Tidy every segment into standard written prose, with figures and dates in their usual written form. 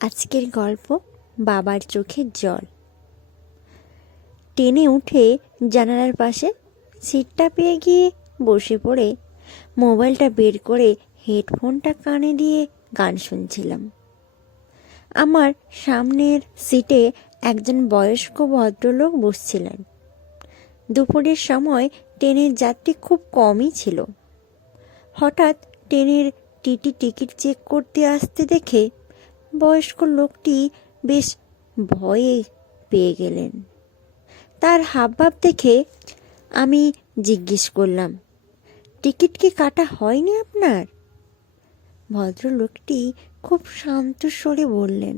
আজকের গল্প বাবার চোখের জল। ট্রেনে উঠে জানালার পাশে সিটটা পেয়ে গিয়ে বসে পড়ে মোবাইলটা বের করে হেডফোনটা কানে দিয়ে গান শুনছিলাম। আমার সামনের সিটে একজন বয়স্ক ভদ্রলোক বসছিলেন। দুপুরের সময় ট্রেনের যাত্রী খুব কমই ছিল। হঠাৎ ট্রেনের টিকিট চেক করতে আসতে দেখে বয়স্ক লোকটি বেশ ভয়ে পেয়ে গেলেন। তার হাবভাব দেখে আমি জিজ্ঞেস করলাম, টিকিট কি কাটা হয়নি আপনার? ভদ্রলোকটি খুব শান্ত স্বরে বললেন,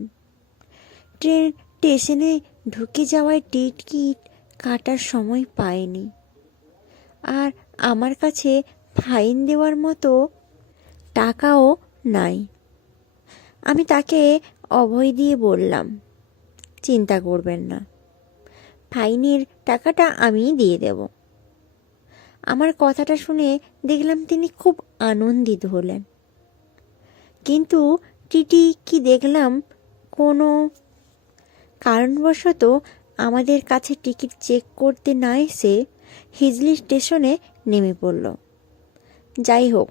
ট্রেন স্টেশনে ঢুকে যাওয়ায় টিকিট কাটার সময় পাইনি, আর আমার কাছে ফাইন দেওয়ার মতো টাকাও নাই। আমি তাকে অভয় দিয়ে বললাম, চিন্তা করবেন না, ফাইনের টাকাটা আমিই দিয়ে দেব। আমার কথাটা শুনে দেখলাম তিনি খুব আনন্দিত হলেন। কিন্তু টিটি কি দেখলাম কোনো কারণবশত আমাদের কাছে টিকিট চেক করতে না এসে হিজলি স্টেশনে নেমে পড়ল। যাই হোক,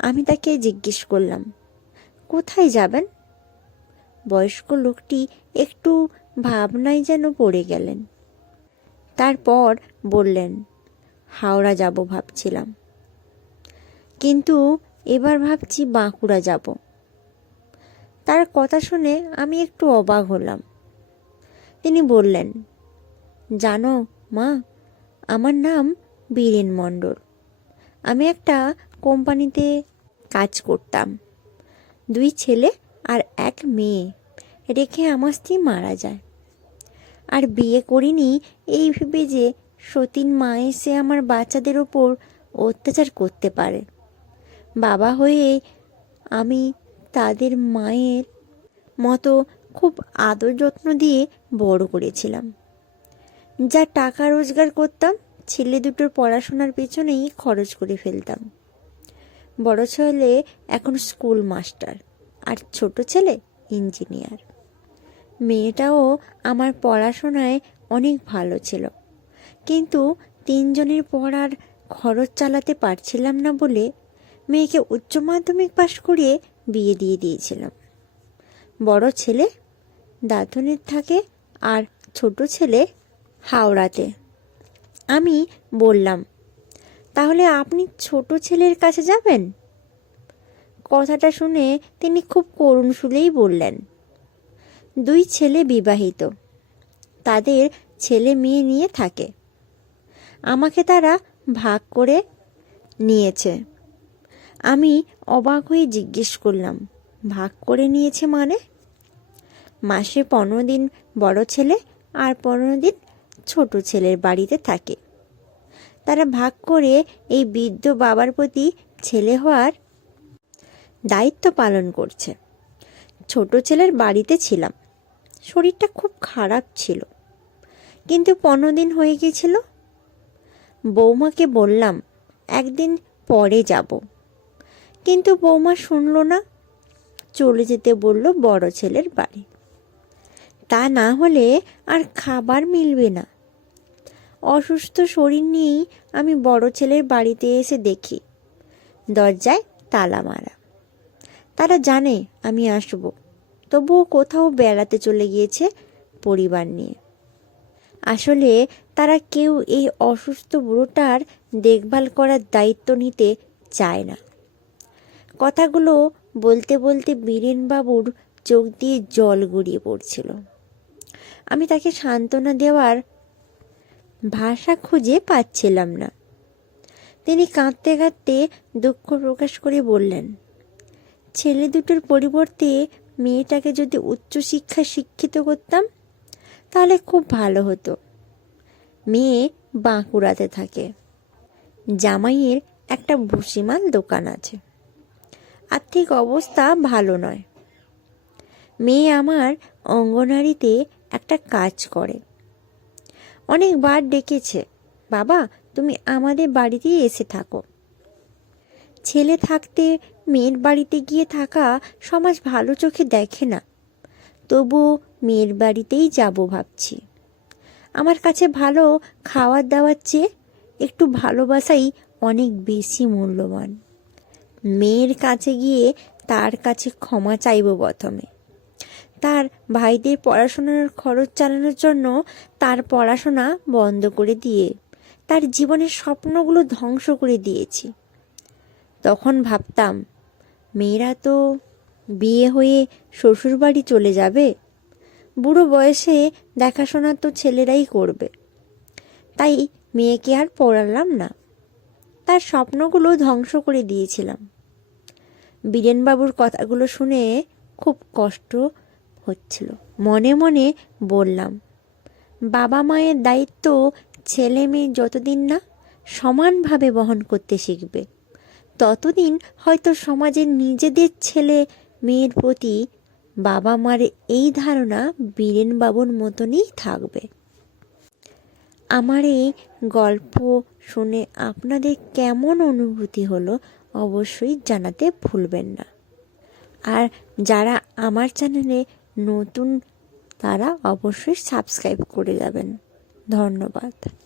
আমি তাকে জিজ্ঞেস করলাম, কোথায় যাবেন? বয়স্ক লোকটি একটু ভাবনায় যেন পড়ে গেলেন। তারপর বললেন, হাওড়া যাব ভাবছিলাম, কিন্তু এবার ভাবছি বাঁকুড়া যাব। তার কথা শুনে আমি একটু অবাক হলাম। তিনি বললেন, জানো মা, আমার নাম বীরেন মণ্ডল। আমি একটা কোম্পানিতে কাজ করতাম। 2 ছেলে আর 1 মেয়ে রেখে আমার স্ত্রী মারা যায়। আর বিয়ে করিনি এই ভেবে যে সতীন মা এসে আমার বাচ্চাদের ওপর অত্যাচার করতে পারে। বাবা হয়ে আমি তাদের মায়ের মতো খুব আদর যত্ন দিয়ে বড় করেছিলাম। যা টাকা রোজগার করতাম ছেলে দুটোর পড়াশোনার পেছনেই খরচ করে ফেলতাম। বড় ছেলে এখন স্কুল মাস্টার আর ছোট ছেলে ইঞ্জিনিয়ার। মেয়েটাও আমার পড়াশোনায় অনেক ভালো ছিল, কিন্তু 3 জনের পড়ার খরচ চালাতে পারছিলাম না বলে মেয়েকে উচ্চ মাধ্যমিক পাশ করিয়ে বিয়ে দিয়ে দিয়েছিলাম। বড় ছেলে দাঁতনে থাকে আর ছোট ছেলে হাওড়াতে। আমি বললাম, তাহলে আপনি ছোট ছেলের কাছে যাবেন? কথাটা শুনে তিনি খুব করুণ সুরেই বললেন, 2 ছেলে বিবাহিত, তাদের ছেলে মেয়ে নিয়ে থাকে। আমাকে তারা ভাগ করে নিয়েছে। আমি অবাক হয়ে জিজ্ঞেস করলাম, ভাগ করে নিয়েছে মানে? মাসে 15 দিন বড় ছেলে আর 15 দিন ছোট ছেলের বাড়িতে থাকে। তারা ভাগ করে এই বৃদ্ধ বাবার প্রতি ছেলে হওয়ার দায়িত্ব পালন করছে। ছোট ছেলের বাড়িতে ছিলাম, শরীরটা খুব খারাপ ছিল, কিন্তু 15 দিন হয়ে গিয়েছিল। বৌমাকে বললাম একদিন পরে যাব, কিন্তু বৌমা শুনল না, চলে যেতে বলল বড় ছেলের বাড়ি। তা না হলে আর খাবার মিলবে না। অসুস্থ শরীর নিয়েই আমি বড় ছেলের বাড়িতে এসে দেখি দরজায় তালা মারা। তারা জানে আমি আসব, তবুও কোথাও বেড়াতে চলে গিয়েছে পরিবার নিয়ে। আসলে তারা কেউ এই অসুস্থ বুড়োটার দেখভাল করার দায়িত্ব নিতে চায় না। কথাগুলো বলতে বলতে বীরেনবাবুর চোখ দিয়ে জল গড়িয়ে পড়ছিল। আমি তাকে সান্ত্বনা দেওয়ার ভাষা খুঁজে পাচ্ছিলাম না। তিনি কাঁদতে কাঁদতে দুঃখ প্রকাশ করে বললেন, ছেলে দুটোর পরিবর্তে মেয়েটাকে যদি উচ্চশিক্ষায় শিক্ষিত করতাম তাহলে খুব ভালো হতো। মেয়ে বাঁকুড়াতে থাকে, জামাইয়ের একটা ভুসিমাল দোকান আছে, আর্থিক অবস্থা ভালো নয়। মেয়ে আমার অঙ্গনারীতে একটা কাজ করে। অনেকবার ডেকেছে, বাবা তুমি আমাদের বাড়িতেই এসে থাকো। ছেলে থাকতে মেয়ের বাড়িতে গিয়ে থাকা সমাজ ভালো চোখে দেখে না। তবু মেয়ের বাড়িতেই যাব ভাবছি। আমার কাছে ভালো খাওয়ার দাওয়ার চেয়ে একটু ভালোবাসাই অনেক বেশি মূল্যবান। মেয়ের কাছে গিয়ে তার কাছে ক্ষমা চাইব প্রথমে। তার ভাইদের পড়াশোনার খরচ চালানোর জন্য তার পড়াশোনা বন্ধ করে দিয়ে তার জীবনের স্বপ্নগুলো ধ্বংস করে দিয়েছি। তখন ভাবতাম, মেয়েরা তো বিয়ে হয়ে শ্বশুরবাড়ি চলে যাবে, বুড়ো বয়সে দেখাশোনা তো ছেলেরাই করবে। তাই মেয়েকে আর পড়ালাম না, তার স্বপ্নগুলো ধ্বংস করে দিয়েছিলাম। বীরেনবাবুর কথাগুলো শুনে খুব কষ্ট হচ্ছিল। মনে মনে বললাম, বাবা মায়ের দায়িত্ব ছেলে মেয়ে যতদিন না সমানভাবে বহন করতে শিখবে, ততদিন হয়তো সমাজের নিজেদের ছেলে মেয়ের প্রতি বাবা মার এই ধারণা বীরেনবাবুর মতনই থাকবে। আমার এই গল্প শুনে আপনাদের কেমন অনুভূতি হলো অবশ্যই জানাতে ভুলবেন না। আর যারা আমার চ্যানেলে নতুন তারা অবশ্যই সাবস্ক্রাইব করে যাবেন। ধন্যবাদ।